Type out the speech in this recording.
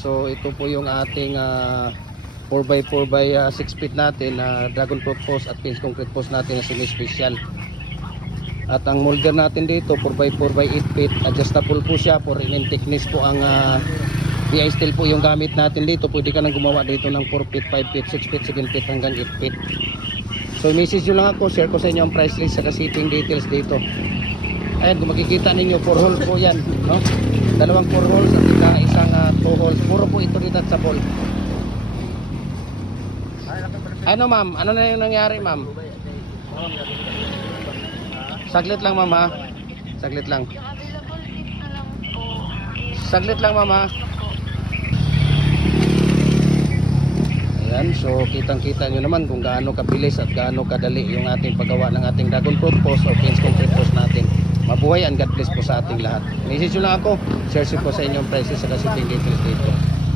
So ito po yung ating 4x4 by 6 feet natin na dragon fruit post at pins concrete post natin na semi-special. At ang molder natin dito 4x4 by 8 feet, adjustable po siya, 4 in thickness po ang DI steel po yung gamit natin dito. Pwede ka nang gumawa dito ng 4 feet, 5 feet, 6 feet, 7 feet hanggang 8 feet. So message nyo lang ako, share ko sa inyo ang price list sa shipping details dito. Ayan, kung makikita ninyo 4 holes po yan, no? Dalawang 4 holes at isang 2 holes. Puro po ito detachable. Ano ma'am? Ano na yung nangyari ma'am? Saglit lang ma'am ha. Saglit lang. Yung available seats na lang po is... Saglit lang ma'am ha. Ayan, so kitang-kita nyo naman kung gaano kabilis at gaano kadali yung ating paggawa ng ating dragon fruit post o pins concrete post natin. Mabuhay and God bless po sa ating lahat. Message nyo lang ako, share ko sa inyong prices sa shipping details dito.